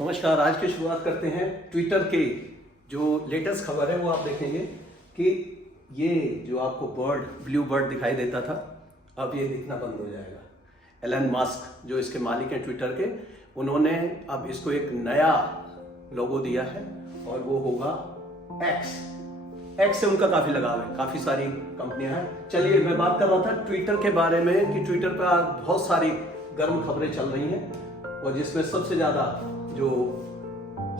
नमस्कार। आज की शुरुआत करते हैं ट्विटर के जो लेटेस्ट खबर है वो आप देखेंगे कि ये जो आपको ब्लू बर्ड दिखाई देता था, अब ये दिखना बंद हो जाएगा। एलन मस्क जो इसके मालिक हैं ट्विटर के, उन्होंने अब इसको एक नया लोगो दिया है और वो होगा एक्स से उनका काफी लगाव है, काफी सारी कंपनियां हैं। चलिए, मैं बात कर रहा था ट्विटर के बारे में कि ट्विटर पर बहुत सारी गर्म खबरें चल रही हैं और जिसमें सबसे ज्यादा जो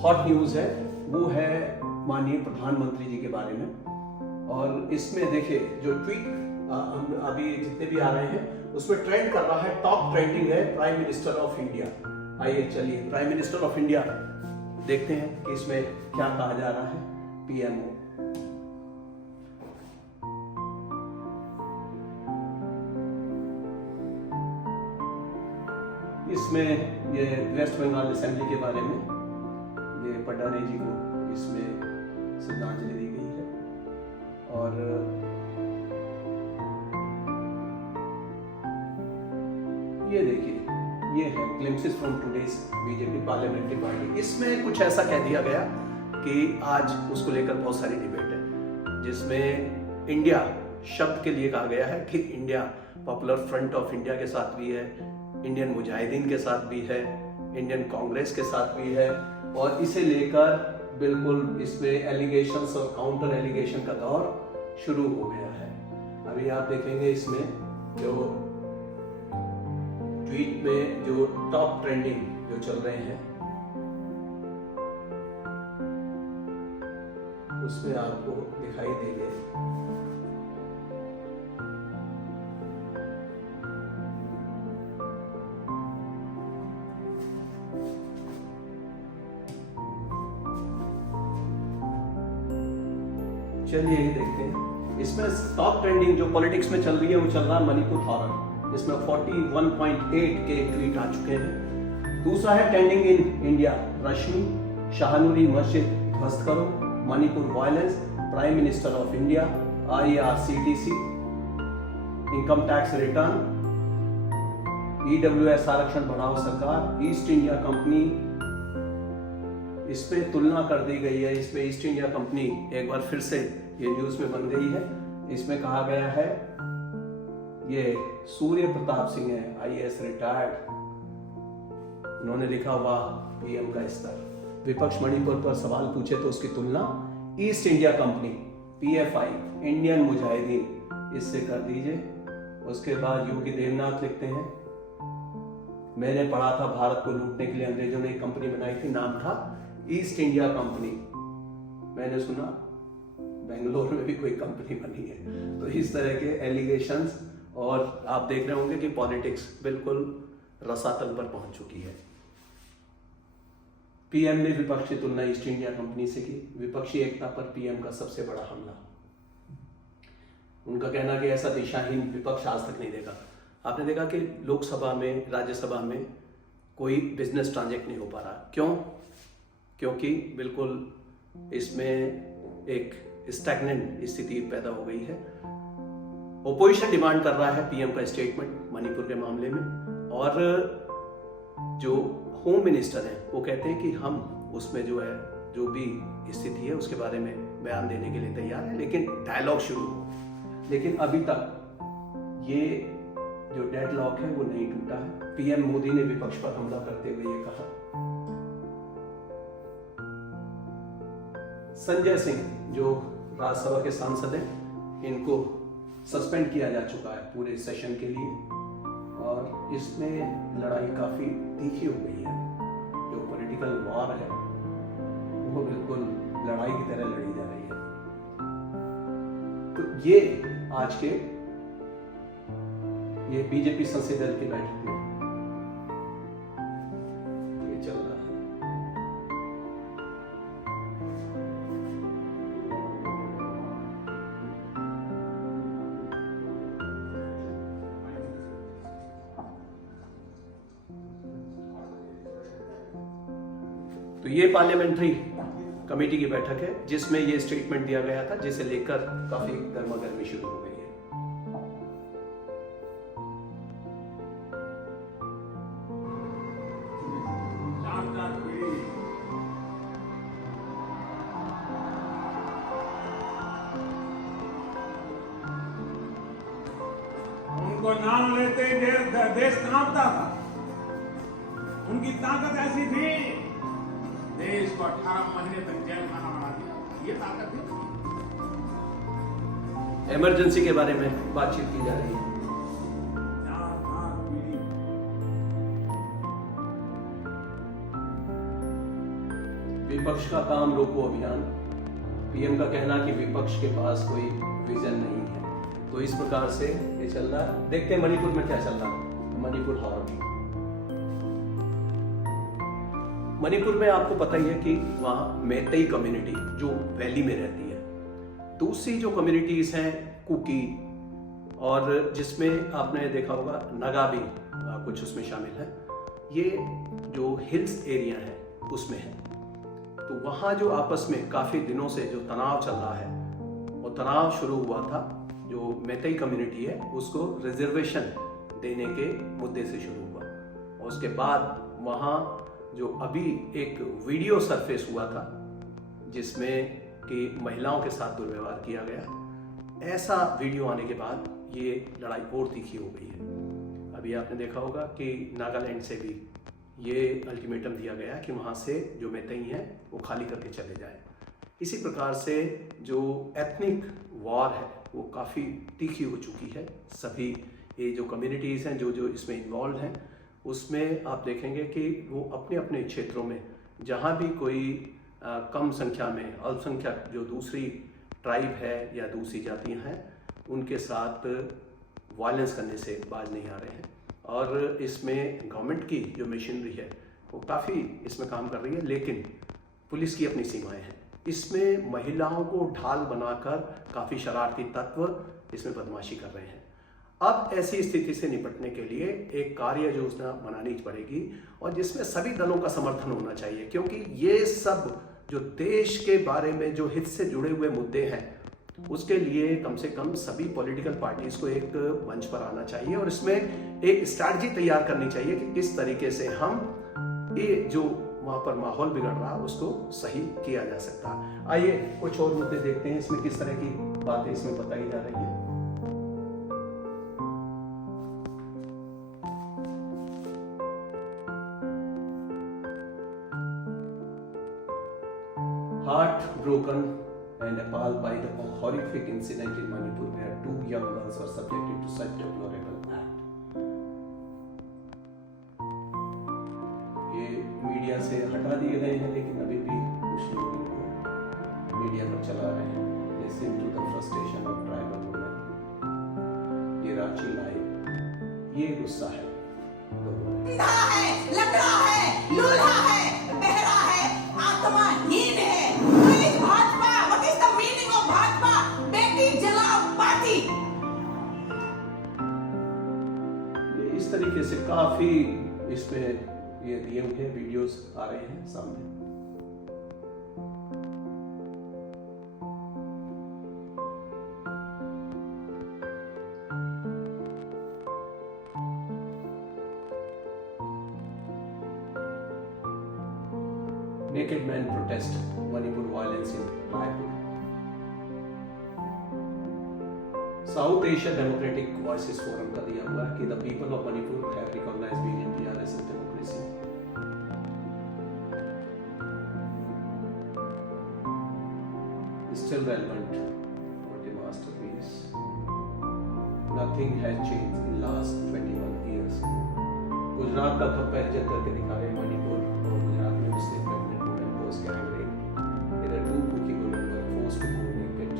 हॉट न्यूज है वो है माननीय प्रधानमंत्री जी के बारे में। और इसमें देखिए जो ट्वीट अभी जितने भी आ रहे हैं उसमें ट्रेंड कर रहा है, टॉप ट्रेंडिंग है प्राइम मिनिस्टर ऑफ इंडिया। आइए चलिए प्राइम मिनिस्टर ऑफ इंडिया देखते हैं कि इसमें क्या कहा जा रहा है। पीएमओ इसमें ये वेस्ट बंगाल असेंबली के बारे में ये पटारे जी को इसमें श्रद्धांजलि दी गई है। और ये देखिए, ये है glimpses from today's BJP parliamentary party. इसमें कुछ ऐसा कह दिया गया कि आज उसको लेकर बहुत सारी डिबेट है, जिसमें इंडिया शब्द के लिए कहा गया है कि India popular front of India के साथ भी है, इंडियन मुजाहिदीन के साथ भी है, इंडियन कांग्रेस के साथ भी है। और इसे लेकर बिल्कुल इसमें एलिगेशंस और काउंटर एलिगेशन का दौर शुरू हो गया है। अभी आप देखेंगे इसमें जो ट्वीट में जो टॉप ट्रेंडिंग जो चल रहे हैं उसमें आपको दिखाई देंगे। चलिए ये देखते हैं। इसमें टॉप ट्रेंडिंग जो पॉलिटिक्स में चल रही है वो चल रहा है मणिपुर हॉरर। इसमें 41.8 के ट्वीट आ चुके हैं। दूसरा है ट्रेंडिंग इन इंडिया, रश्मि शाहनूरी मस्जिद ध्वस्त करो, Manipur violence, prime minister of India, IRCTC, income tax return, EWS आरक्षण बढ़ाओ सरकार, ईस्ट इंडिया कंपनी। इसमें तुलना कर दी गई है। इसमें ईस्ट इंडिया कंपनी एक बार फिर से ये न्यूज में बन गई है। इसमें कहा गया है ये सूर्य प्रताप सिंह है, IAS रिटायर्ड। उन्होंने लिखा हुआ PM का स्तर। विपक्ष मणिपुर पर सवाल पूछे तो उसकी तुलना east India company PFI Indian Mujahideen इससे कर दीजिए। उसके बाद योगी देवनाथ लिखते हैं, मैंने पढ़ा था भारत को लूटने के लिए अंग्रेजों ने एक कंपनी बनाई थी, नाम था ईस्ट इंडिया कंपनी। मैंने सुना बेंगलोर में भी कोई कंपनी बनी है। तो इस तरह के एलिगेशंस, और आप देख रहे होंगे कि पॉलिटिक्स बिल्कुल रसातल पर पहुंच चुकी है। PM ने विपक्ष की तुलना ईस्ट इंडिया कंपनी से की। विपक्षी एकता पर PM का सबसे बड़ा हमला। उनका कहना कि ऐसा दिशाहीन विपक्ष आज तक नहीं देखा। आपने देखा कि लोकसभा में, राज्यसभा में कोई बिजनेस ट्रांजैक्ट नहीं हो पा रहा। क्यों? क्योंकि बिल्कुल इसमें एक स्टैग्नेंट स्थिति पैदा हो गई है। ओपोजिशन डिमांड कर रहा है PM का स्टेटमेंट मणिपुर के मामले में, और जो होम मिनिस्टर है वो कहते हैं कि हम उसमें जो है जो भी स्थिति है उसके बारे में बयान देने के लिए तैयार है, लेकिन डायलॉग शुरू हो। लेकिन अभी तक ये जो डेडलॉक है वो नहीं टूटा है। PM मोदी ने विपक्ष पर हमला करते हुए ये कहा। संजय सिंह जो राज्यसभा के सांसद हैं, इनको सस्पेंड किया जा चुका है पूरे सेशन के लिए, और इसमें लड़ाई काफी तीखी हो गई है। जो पॉलिटिकल वॉर है वो बिल्कुल लड़ाई की तरह लड़ी जा रही है। तो ये आज के ये बीजेपी संसदीय दल की बैठक में ये चल रहा है। तो ये पार्लियामेंट्री कमेटी की बैठक है जिसमें ये स्टेटमेंट दिया गया था, जिसे लेकर काफी गर्मागर्मी शुरू हो गई है। उनको नाम लेते ही देश कांपता था। उनकी ताकत ऐसी थी, देश को 18 महीने तक जेल खाना बना दिया। ये ताकत थी। इमरजेंसी के बारे में बातचीत की जा रही है। विपक्ष का काम रोको अभियान। पीएम का कहना कि विपक्ष के पास कोई विजन नहीं है, तो इस प्रकार से ये चल रहा है। देखते हैं मणिपुर में क्या चल रहा है। मणिपुर हॉर्न। मणिपुर में आपको पता ही है कि वहां मैतेई कम्युनिटी जो वैली में रहती है, दूसरी जो कम्युनिटीज हैं कुकी, और जिसमें आपने देखा होगा नगा भी कुछ उसमें शामिल है, ये जो हिल्स एरिया है उसमें है। तो वहाँ जो आपस में काफ़ी दिनों से जो तनाव चल रहा है, वो तनाव शुरू हुआ था जो मैतेई कम्युनिटी है उसको रिजर्वेशन देने के मुद्दे से शुरू हुआ। और उसके बाद वहाँ जो अभी एक वीडियो सरफेस हुआ था जिसमें कि महिलाओं के साथ दुर्व्यवहार किया गया, ऐसा वीडियो आने के बाद ये लड़ाई और तीखी हो गई है। अभी आपने देखा होगा कि नागालैंड से भी ये अल्टीमेटम दिया गया कि वहाँ से जो मैतेई हैं वो खाली करके चले जाएं। इसी प्रकार से जो एथनिक वॉर है वो काफ़ी तीखी हो चुकी है। सभी ये जो कम्युनिटीज़ हैं जो इसमें इन्वॉल्व हैं, उसमें आप देखेंगे कि वो अपने अपने क्षेत्रों में जहाँ भी कोई कम संख्या में अल्पसंख्यक जो दूसरी ट्राइब है या दूसरी जातियाँ हैं, उनके साथ वायलेंस करने से बाज नहीं आ रहे हैं। और इसमें गवर्नमेंट की जो मशीनरी है वो काफ़ी इसमें काम कर रही है, लेकिन पुलिस की अपनी सीमाएं हैं। इसमें महिलाओं को ढाल बनाकर काफ़ी शरारती तत्व इसमें बदमाशी कर रहे हैं। अब ऐसी स्थिति से निपटने के लिए एक कार्य योजना बनानी पड़ेगी और जिसमें सभी दलों का समर्थन होना चाहिए, क्योंकि ये सब जो देश के बारे में जो हित से जुड़े हुए मुद्दे हैं उसके लिए कम से कम सभी पॉलिटिकल पार्टीज को एक मंच पर आना चाहिए और इसमें एक स्ट्रैटेजी तैयार करनी चाहिए कि किस तरीके से हम ये जो वहाँ पर माहौल बिगड़ रहा है उसको सही किया जा सकता है। आइए कुछ और मुद्दे देखते हैं इसमें किस तरह की बातें इसमें बताई जा रही है। Heartbroken and appalled by the horrific incident in Manipur where 2 young girls were subjected to such deplorable act. ये मीडिया से हटा दिए गए हैं, लेकिन अभी भी कुछ लोग इनको मीडिया पर चला रहे हैं। Listen to the frustration of tribal women. ये रांची लाइव, ये गुस्सा है। लग रहा है, लूल्हा है, बहरा है, आत्माहीन है। What is Bhajpa? What is the meaning of Bhajpa? बेटी जलाओ पार्टी। ये इस तरीके से काफी इसमें ये दिए हुए वीडियोस आ रहे हैं सामने। Naked men protest Manipur violence in Raipur. South Asia Democratic Voices Forum का दिया हुआ है कि the people of Manipur have recognized BJP as democracy. Still relevant. What a masterpiece. Nothing has changed in last 21 years. Gujarat का comparison करके दिखा रहे मणिपुर और गुजरात में मुस्लिम प्रेग्नेंट वुमेन को gang rape. There are 2 Kuki women were forced to go naked.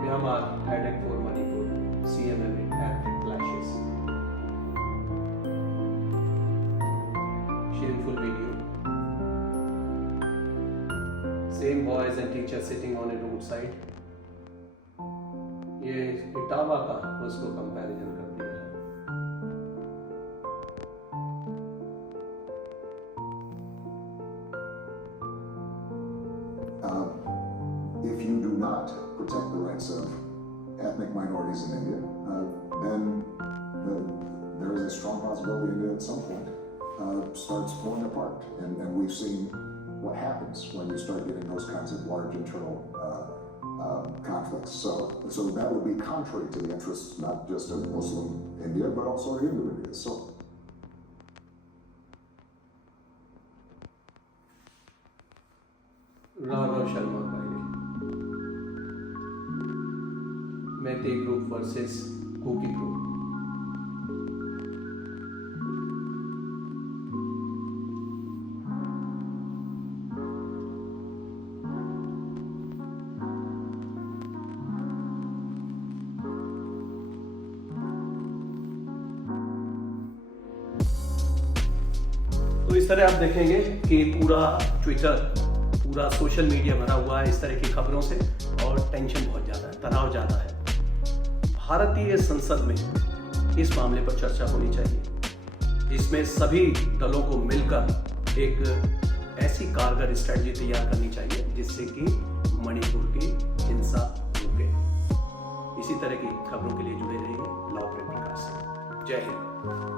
Myanmar headache for Manipur. CMM at clashes. Shameful video. Same boys and teachers sitting on a roadside. ये इटावा का उसको comparison कर दिया है। If you do not protect the rights of ethnic minorities in India, then there is a strong possibility India at some point starts falling apart. And we've seen what happens when you start getting those kinds of large internal conflicts. So that would be contrary to the interests not just of Muslim India, but also Hindu India. So Raghav Sharma का ये मैते group versus cookie group. तो इस तरह आप देखेंगे कि पूरा ट्विटर, पूरा सोशल मीडिया भरा हुआ है इस तरह की खबरों से, और टेंशन बहुत ज़्यादा है, तनाव ज़्यादा है। भारतीय संसद में इस मामले पर चर्चा होनी चाहिए, इसमें सभी दलों को मिलकर एक ऐसी कारगर स्ट्रेटजी तैयार करनी चाहिए जिससे कि मणिपुर की हिंसा रुके। इसी तरह की खबरों के लिए जुड़े रहिए लॉ प्रेम प्रकाश से। जय हिंद।